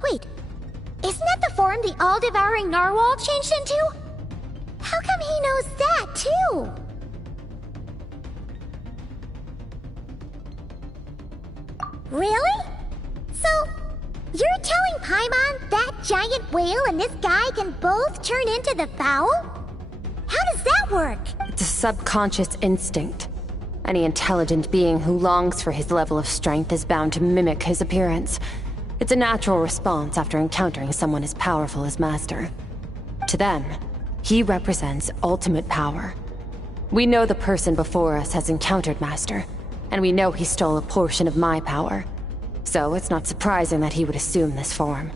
Wait, isn't that the form the all-devouring narwhal changed into? How come he knows that, too? Really? So, you're telling Paimon that giant whale and this guy can both turn into the fowl? How does that work? It's a subconscious instinct. Any intelligent being who longs for his level of strength is bound to mimic his appearance. It's a natural response after encountering someone as powerful as Master. To them, he represents ultimate power. We know the person before us has encountered Master, and we know he stole a portion of my power. So it's not surprising that he would assume this form.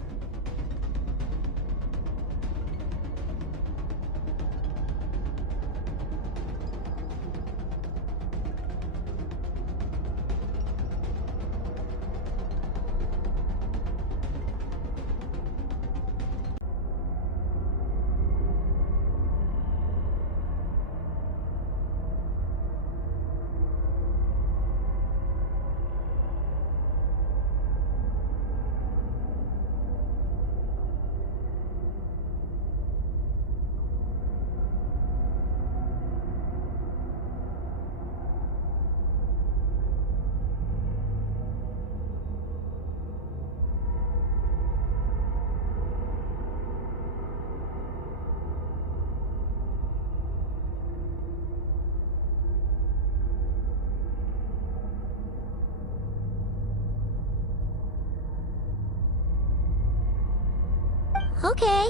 Okay.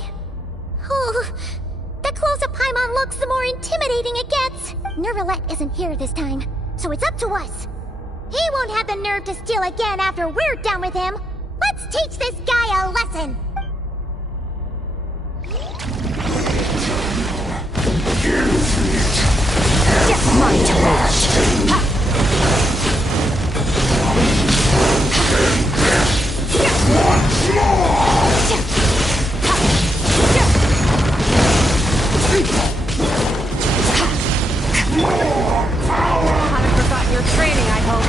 Oh, the closer Paimon looks, the more intimidating it gets. Nervalette isn't here this time, so it's up to us. He won't have the nerve to steal again after we're done with him. Let's teach this guy a lesson. Just mine to watch. Haven't forgotten your training, I hope.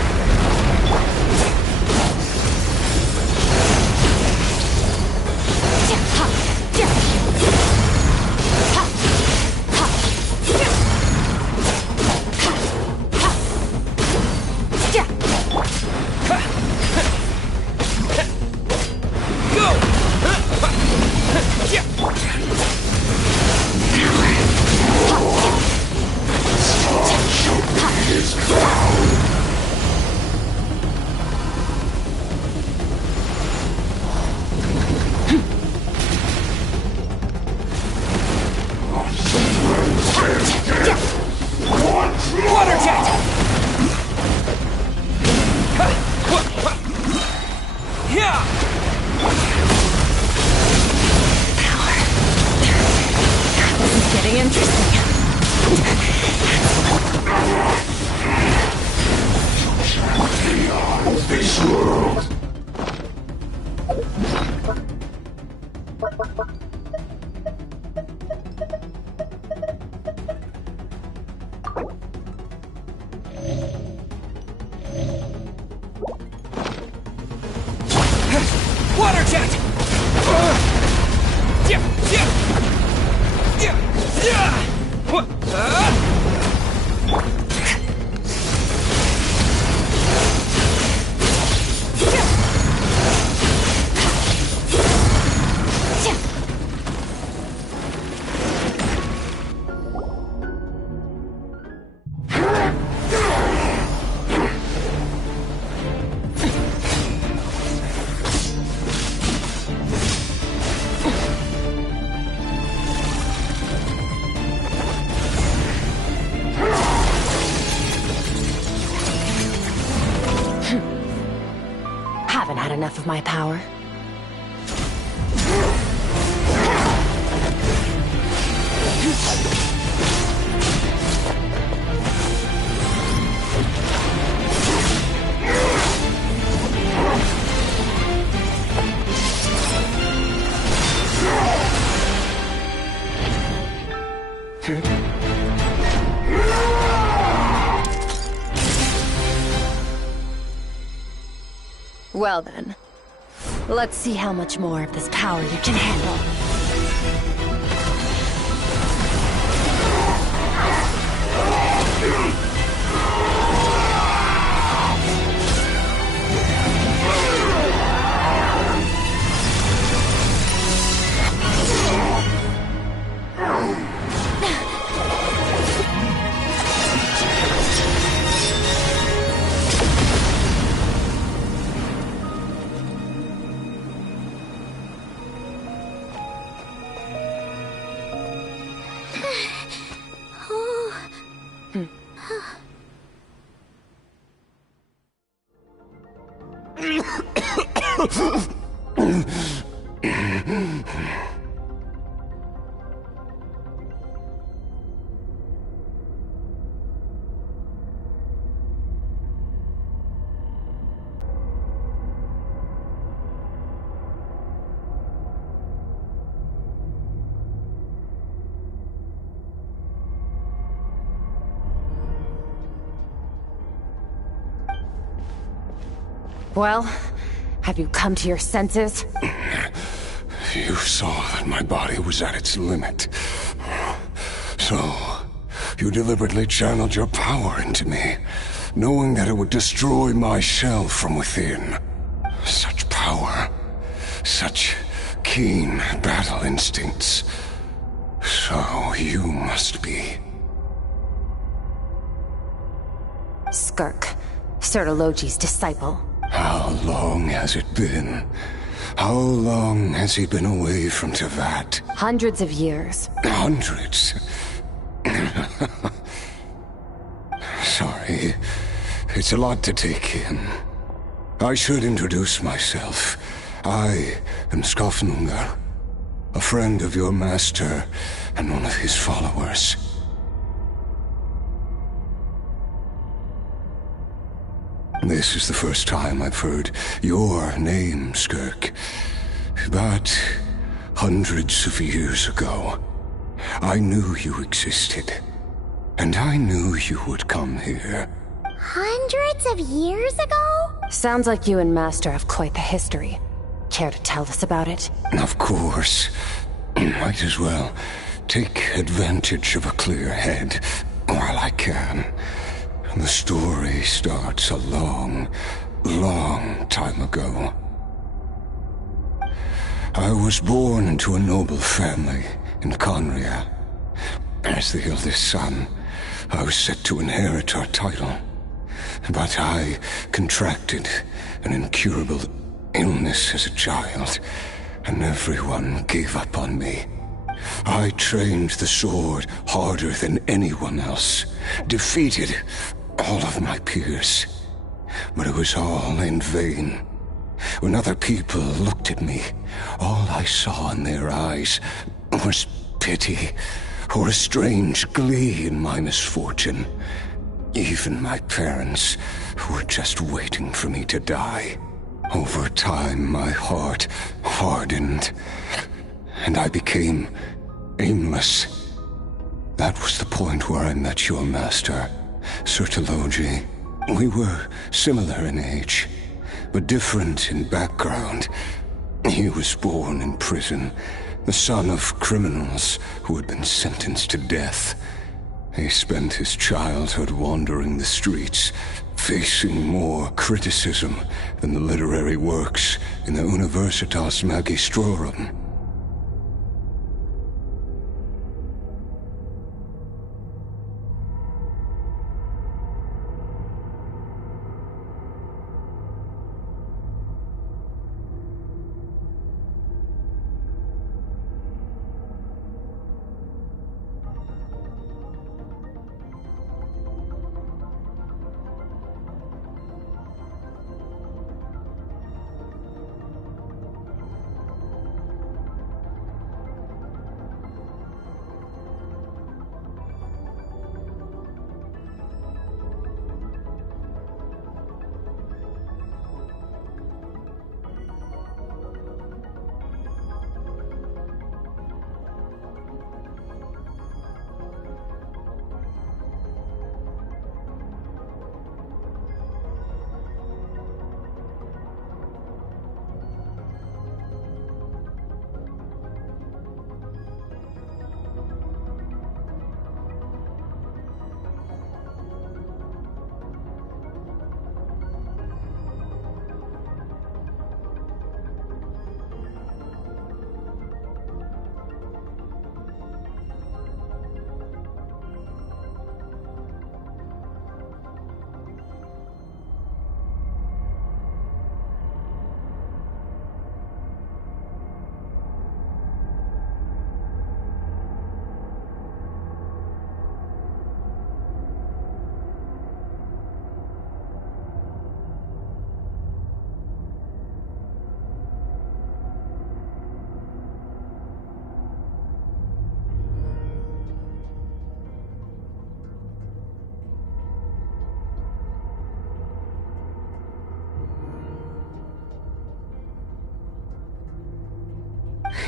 had enough of my power. Well then, let's see how much more of this power you can handle. Well, have you come to your senses? You saw that my body was at its limit. So, you deliberately channeled your power into me, knowing that it would destroy my shell from within. Such power, such keen battle instincts. So you must be... Skirk, Sertologi's disciple. How long has it been? How long has he been away from Tevat? Hundreds of years. Hundreds? Sorry, it's a lot to take in. I should introduce myself. I am Skofnungar, a friend of your master and one of his followers. This is the first time I've heard your name, Skirk. But hundreds of years ago, I knew you existed. And I knew you would come here. Hundreds of years ago? Sounds like you and Master have quite the history. Care to tell us about it? Of course. Might as well take advantage of a clear head while I can. The story starts a long, long time ago. I was born into a noble family in Conria. As the eldest son, I was set to inherit our title. But I contracted an incurable illness as a child, and everyone gave up on me. I trained the sword harder than anyone else, defeated all of my peers. But it was all in vain. When other people looked at me, all I saw in their eyes was pity, or a strange glee in my misfortune. Even my parents were just waiting for me to die. Over time, my heart hardened, and I became aimless. That was the point where I met your master, Sertologi. We were similar in age, but different in background. He was born in prison, the son of criminals who had been sentenced to death. He spent his childhood wandering the streets, facing more criticism than the literary works in the Universitas Magistrorum.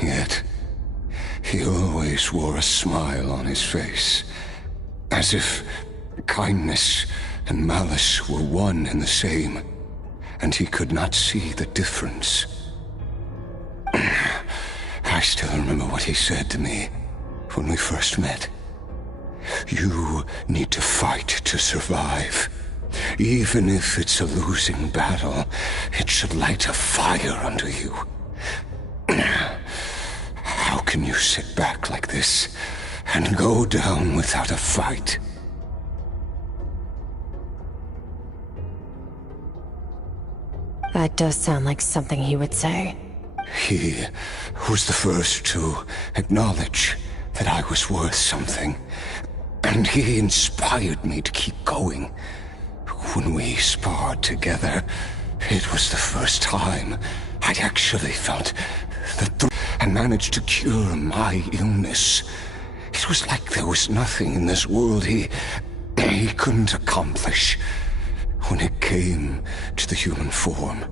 Yet, he always wore a smile on his face, as if kindness and malice were one and the same, and he could not see the difference. I still remember what he said to me when we first met. You need to fight to survive. Even if it's a losing battle, it should light a fire under you. How can you sit back like this and go down without a fight? That does sound like something he would say. He was the first to acknowledge that I was worth something, and he inspired me to keep going. When we sparred together, it was the first time I'd actually felt the and managed to cure my illness. It was like there was nothing in this world he couldn't accomplish. When it came to the human form,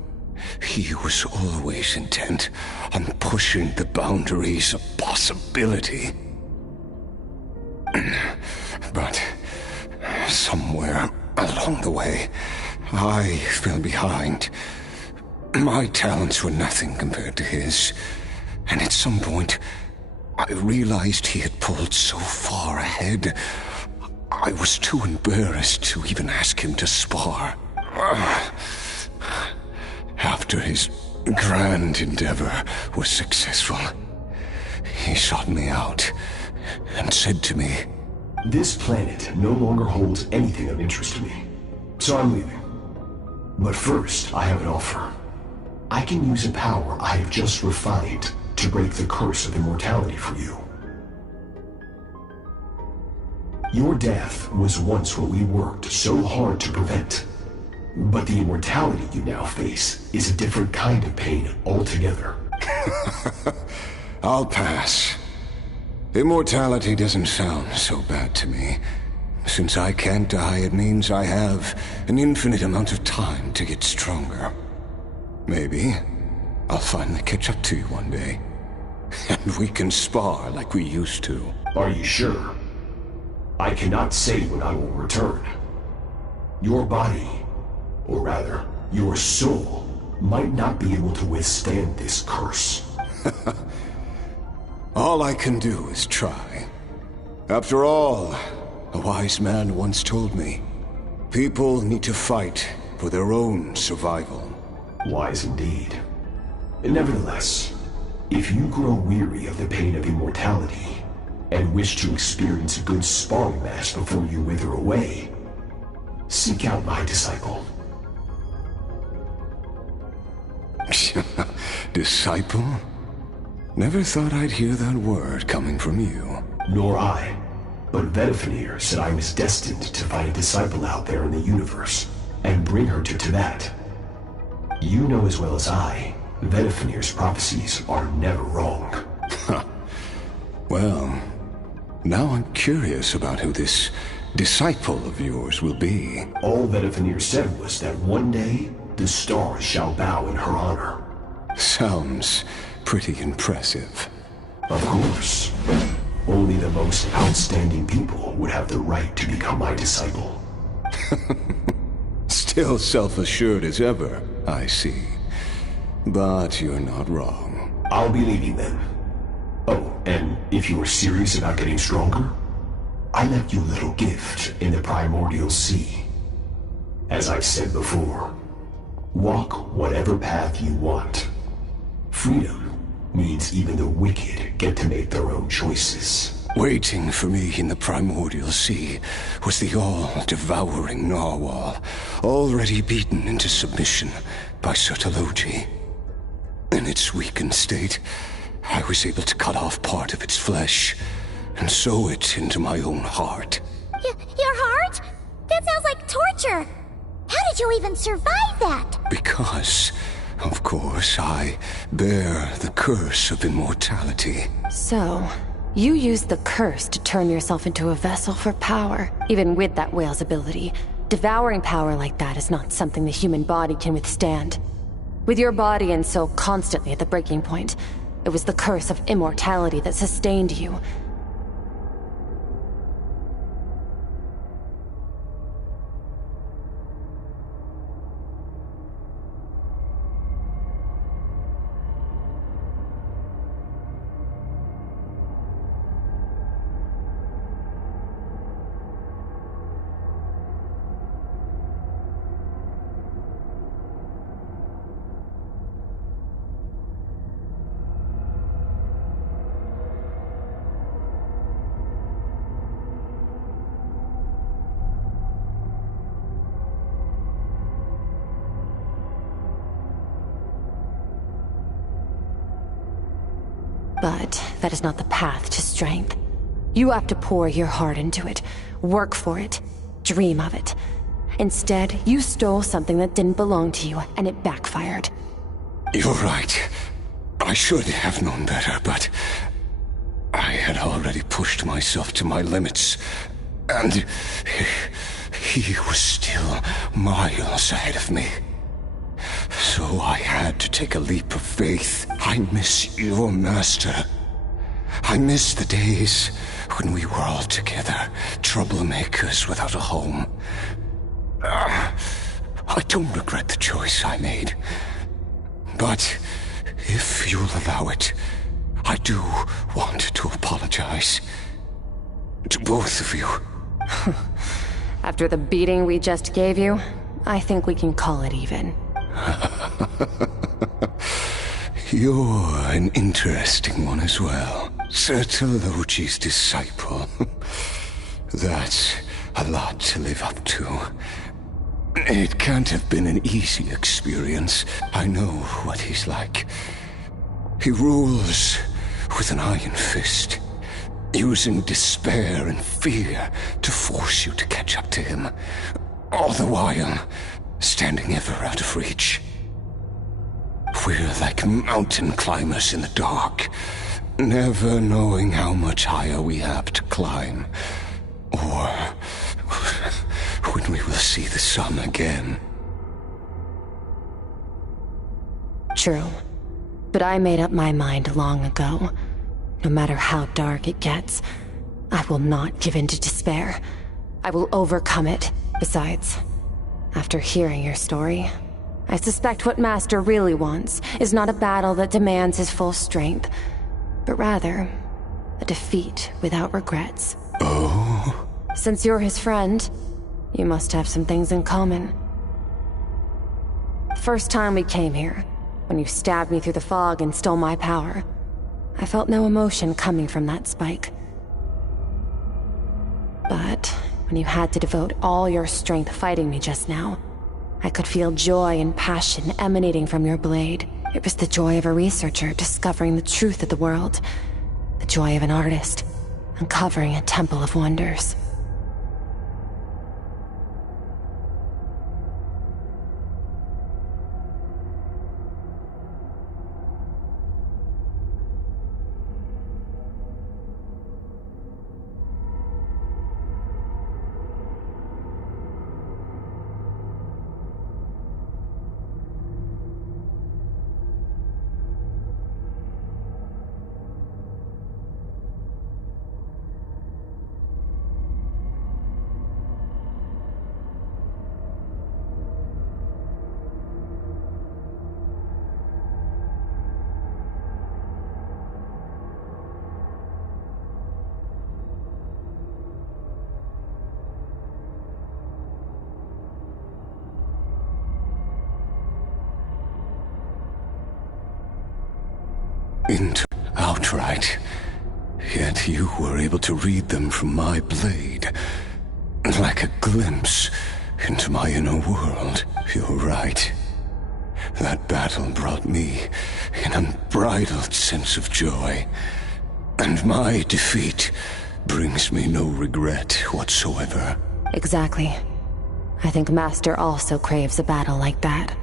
he was always intent on pushing the boundaries of possibility. But somewhere along the way, I fell behind. My talents were nothing compared to his, and at some point, I realized he had pulled so far ahead, I was too embarrassed to even ask him to spar. After his grand endeavor was successful, he sought me out and said to me, "This planet no longer holds anything of interest to me, so I'm leaving. But first, I have an offer. I can use a power I have just refined to break the curse of immortality for you. Your death was once what we worked so hard to prevent. But the immortality you now face is a different kind of pain altogether." I'll pass. Immortality doesn't sound so bad to me. Since I can't die, it means I have an infinite amount of time to get stronger. Maybe I'll finally catch up to you one day, and we can spar like we used to. Are you sure? I cannot say when I will return. Your body, or rather, your soul, might not be able to withstand this curse. All I can do is try. After all, a wise man once told me, people need to fight for their own survival. Wise indeed. Nevertheless, if you grow weary of the pain of immortality, and wish to experience a good sparring match before you wither away, seek out my disciple. Disciple? Never thought I'd hear that word coming from you. Nor I. But Vedifenir said I was destined to find a disciple out there in the universe, and bring her to Tibet. You know as well as I, Vedifenir's prophecies are never wrong. Well, now I'm curious about who this disciple of yours will be. All Vedifenir said was that one day, the stars shall bow in her honor. Sounds pretty impressive. Of course. Only the most outstanding people would have the right to become my disciple. Still self-assured as ever, I see. But you're not wrong. I'll be leaving then. Oh, and if you are serious about getting stronger, I left you a little gift in the primordial sea. As I've said before, walk whatever path you want. Freedom means even the wicked get to make their own choices. Waiting for me in the primordial sea was the all-devouring narwhal, already beaten into submission by Sertologi. In its weakened state, I was able to cut off part of its flesh and sew it into my own heart. Your heart? That sounds like torture! How did you even survive that? Because, of course, I bear the curse of immortality. So, you used the curse to turn yourself into a vessel for power. Even with that whale's ability, devouring power like that is not something the human body can withstand. With your body and soul constantly at the breaking point, It was the curse of immortality that sustained you. But that is not the path to strength. You have to pour your heart into it, work for it, dream of it. Instead, you stole something that didn't belong to you, and it backfired. You're right. I should have known better, but I had already pushed myself to my limits, and he was still miles ahead of me. So I had to take a leap of faith. I miss your master. I miss the days when we were all together, troublemakers without a home. I don't regret the choice I made. But if you'll allow it, I do want to apologize. To both of you. After the beating we just gave you, I think we can call it even. You're an interesting one as well. Sertologi's disciple. That's a lot to live up to. It can't have been an easy experience. I know what he's like. He rules with an iron fist, using despair and fear to force you to catch up to him, all the while standing ever out of reach. We're like mountain climbers in the dark, never knowing how much higher we have to climb, or when we will see the sun again. True. But I made up my mind long ago. No matter how dark it gets, I will not give in to despair. I will overcome it. Besides, after hearing your story, I suspect what Master really wants is not a battle that demands his full strength, but rather a defeat without regrets. Oh? Since you're his friend, you must have some things in common. First time we came here, when you stabbed me through the fog and stole my power, I felt no emotion coming from that spike. But when you had to devote all your strength fighting me just now, I could feel joy and passion emanating from your blade. It was the joy of a researcher discovering the truth of the world, the joy of an artist uncovering a temple of wonders. Into outright. Yet you were able to read them from my blade. Like a glimpse into my inner world. You're right. That battle brought me an unbridled sense of joy. And my defeat brings me no regret whatsoever. Exactly. I think Master also craves a battle like that.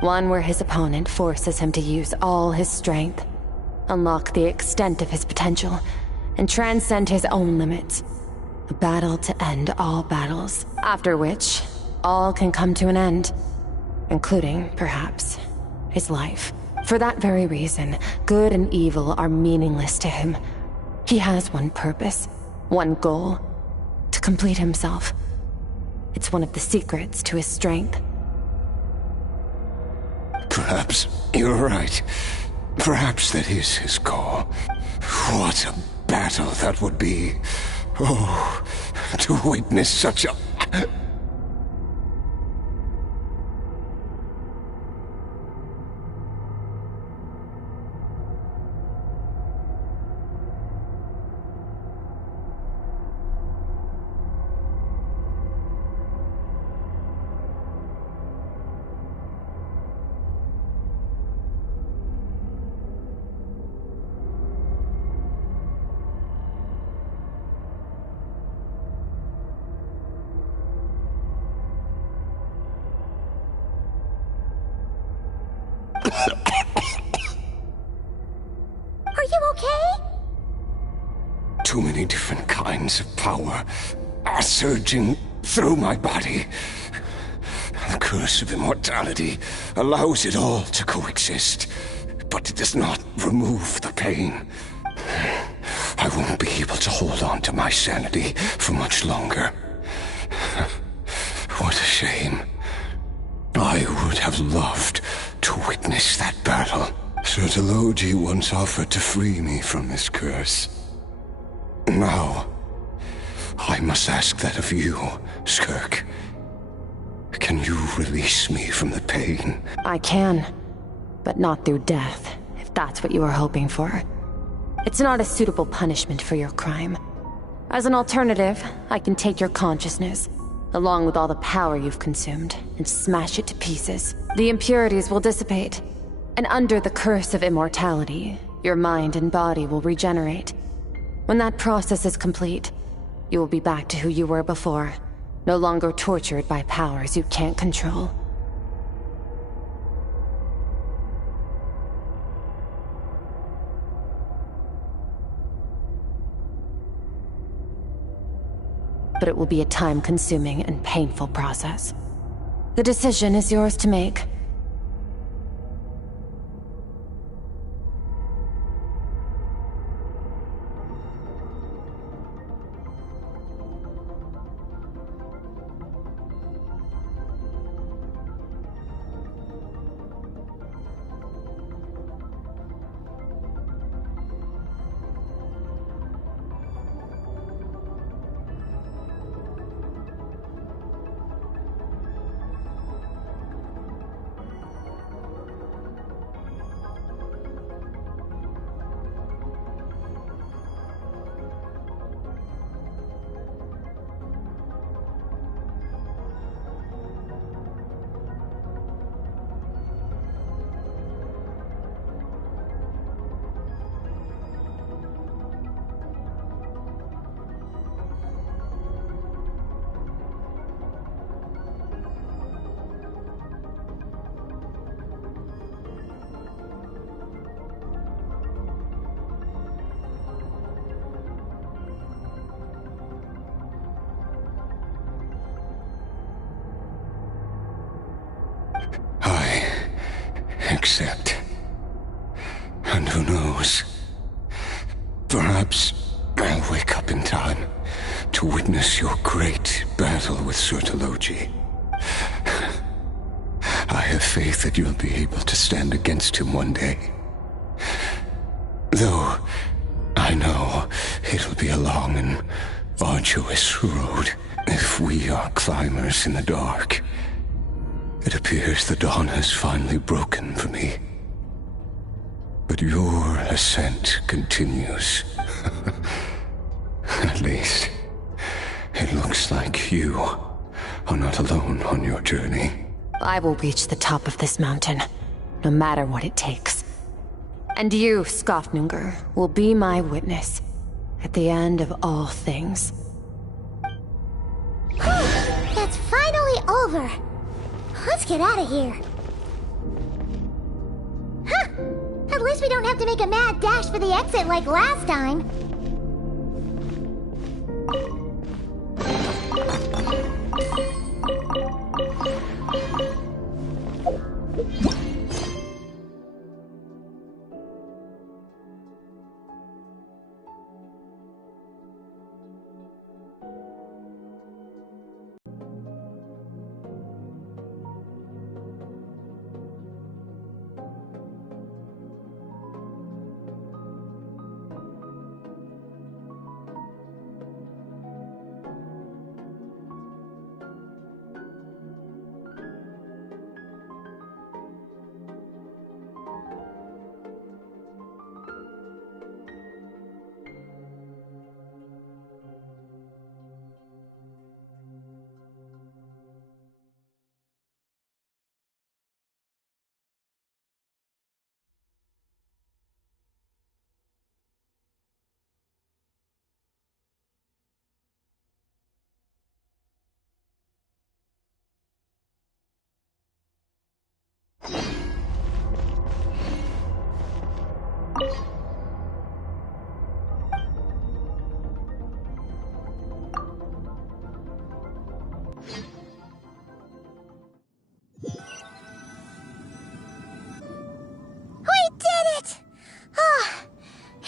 One where his opponent forces him to use all his strength, unlock the extent of his potential, and transcend his own limits. A battle to end all battles, after which all can come to an end, including, perhaps, his life. For that very reason, good and evil are meaningless to him. He has one purpose, one goal: to complete himself. It's one of the secrets to his strength. Perhaps you're right. Perhaps that is his goal. What a battle that would be. Oh, to witness such a... Are you okay? Too many different kinds of power are surging through my body. The curse of immortality allows it all to coexist, but it does not remove the pain. I won't be able to hold on to my sanity for much longer. What a shame. I would have loved to witness that battle. Sertologi once offered to free me from this curse. Now, I must ask that of you, Skirk. Can you release me from the pain? I can, but not through death, if that's what you were hoping for. It's not a suitable punishment for your crime. As an alternative, I can take your consciousness, along with all the power you've consumed, and smash it to pieces. The impurities will dissipate, and under the curse of immortality, your mind and body will regenerate. When that process is complete, you will be back to who you were before, no longer tortured by powers you can't control. But it will be a time-consuming and painful process. The decision is yours to make. I accept. And who knows? Perhaps I'll wake up in time to witness your great battle with Sertologi. I have faith that you'll be able to stand against him one day. Though I know it'll be a long and arduous road if we are climbers in the dark. It appears the dawn has finally broken for me. But your ascent continues. At least, it looks like you are not alone on your journey. I will reach the top of this mountain, no matter what it takes. And you, Skofnunger, will be my witness at the end of all things. That's finally over. Let's get out of here. At least we don't have to make a mad dash for the exit like last time.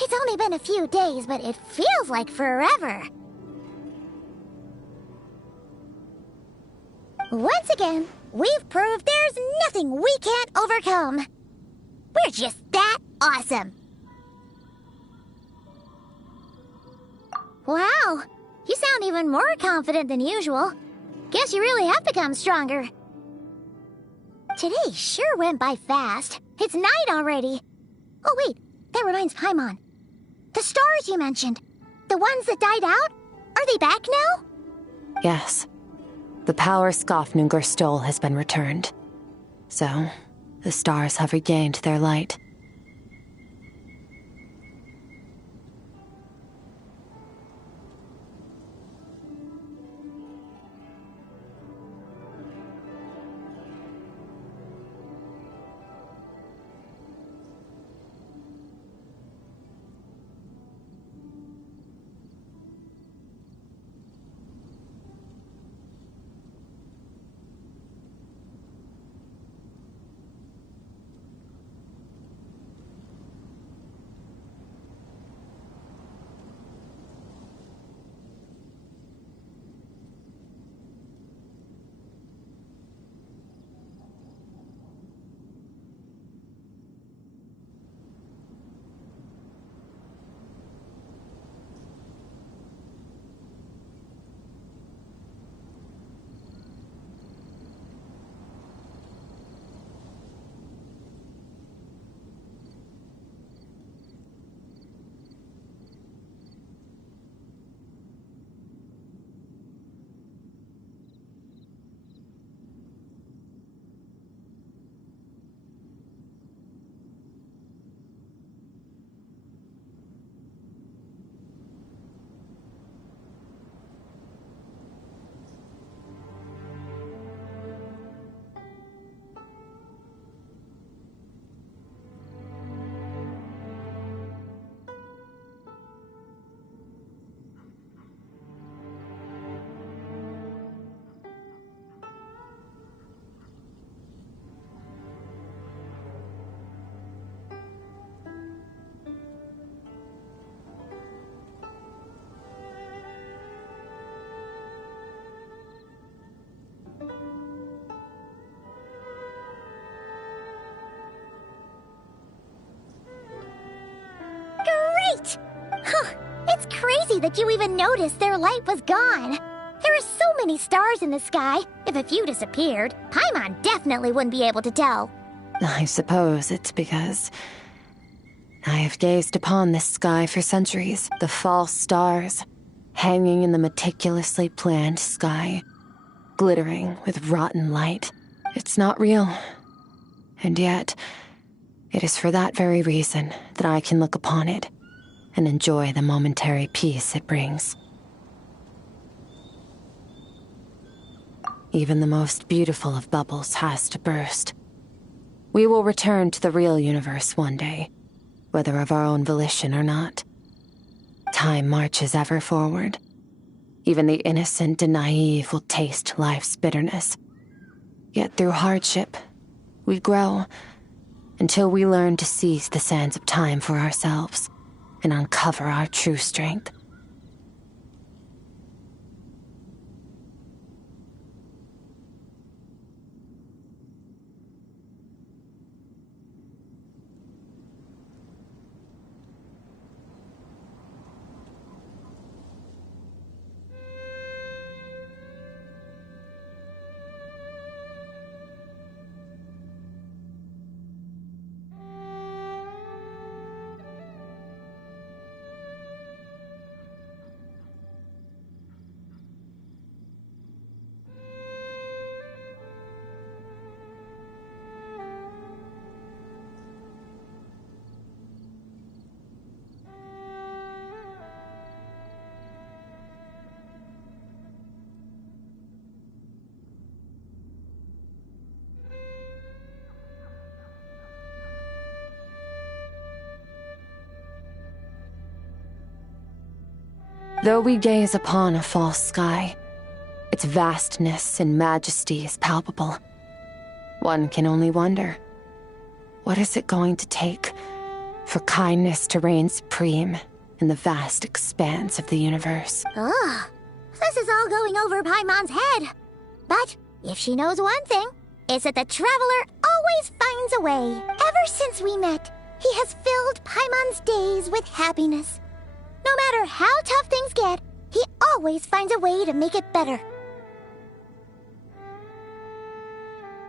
It's only been a few days, but it feels like forever. Once again, we've proved there's nothing we can't overcome. We're just that awesome. Wow, you sound even more confident than usual. Guess you really have become stronger. Today sure went by fast. It's night already. Oh wait, that reminds Paimon. The stars you mentioned, the ones that died out, are they back now? Yes. The power Skafnungur stole has been returned. So, the stars have regained their light. It's crazy that you even noticed their light was gone. There are so many stars in the sky. If a few disappeared, Paimon definitely wouldn't be able to tell. I suppose it's because I have gazed upon this sky for centuries. The false stars, hanging in the meticulously planned sky, glittering with rotten light. It's not real. And yet, it is for that very reason that I can look upon it and enjoy the momentary peace it brings. Even the most beautiful of bubbles has to burst. We will return to the real universe one day, whether of our own volition or not. Time marches ever forward. Even the innocent and naive will taste life's bitterness. Yet through hardship, we grow, until we learn to seize the sands of time for ourselves and uncover our true strength. Though we gaze upon a false sky, its vastness and majesty is palpable. One can only wonder, what is it going to take for kindness to reign supreme in the vast expanse of the universe? Ugh, this is all going over Paimon's head. But if she knows one thing, it's that the Traveler always finds a way. Ever since we met, he has filled Paimon's days with happiness. No matter how tough things get, he always finds a way to make it better.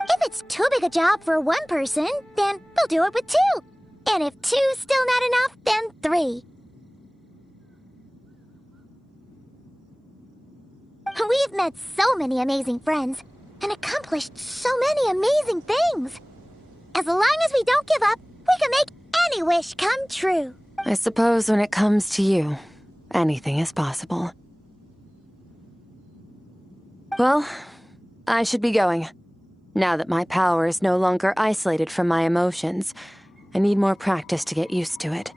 If it's too big a job for one person, then they'll do it with two. And if two's still not enough, then three. We've met so many amazing friends and accomplished so many amazing things. As long as we don't give up, we can make any wish come true. I suppose when it comes to you, anything is possible. Well, I should be going. Now that my power is no longer isolated from my emotions, I need more practice to get used to it.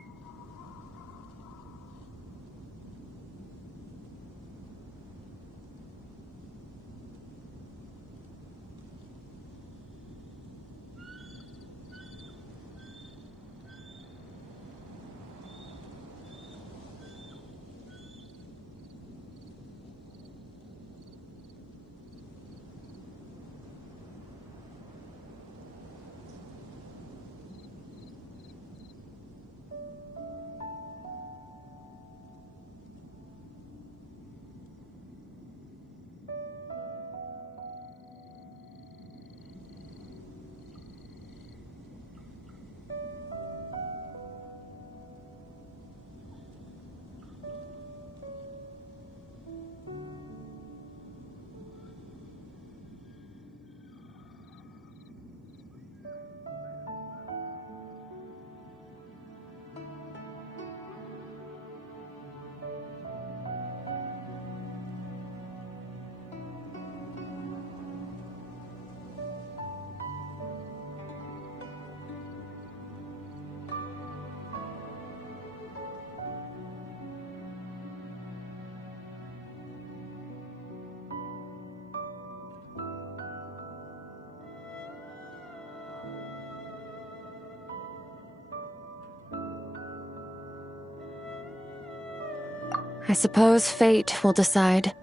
I suppose fate will decide.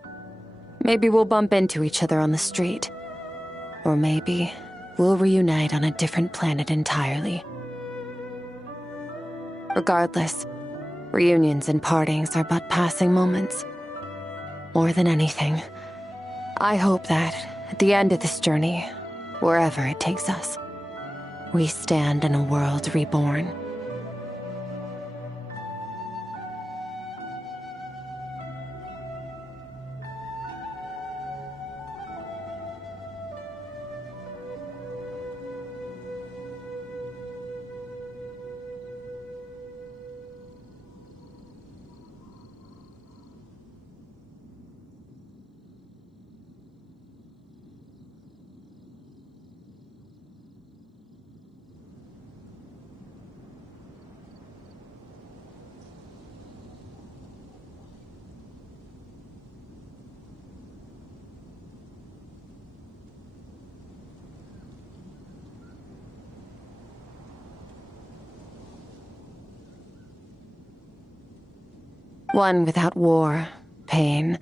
Maybe we'll bump into each other on the street. Or maybe we'll reunite on a different planet entirely. Regardless, reunions and partings are but passing moments. More than anything, I hope that, at the end of this journey, wherever it takes us, we stand in a world reborn. One without war, pain,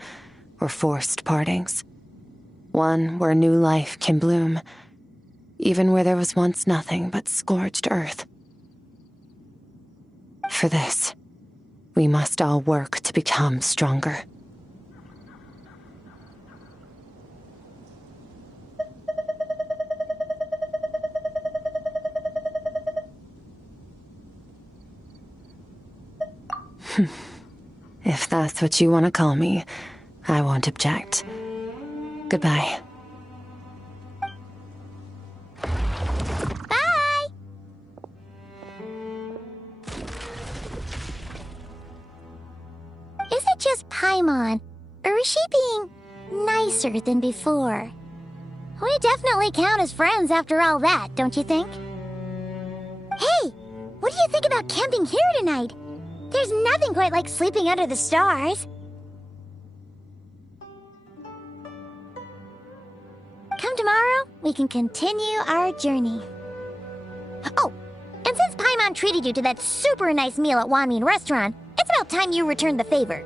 or forced partings. One where new life can bloom, even where there was once nothing but scorched earth. For this, we must all work to become stronger. If that's what you want to call me, I won't object. Goodbye. Bye! Is it just Paimon, or is she being nicer than before? We definitely count as friends after all that, don't you think? Hey, what do you think about camping here tonight? There's nothing quite like sleeping under the stars. Come tomorrow, we can continue our journey. Oh, and since Paimon treated you to that super nice meal at Wanmin Restaurant, it's about time you returned the favor.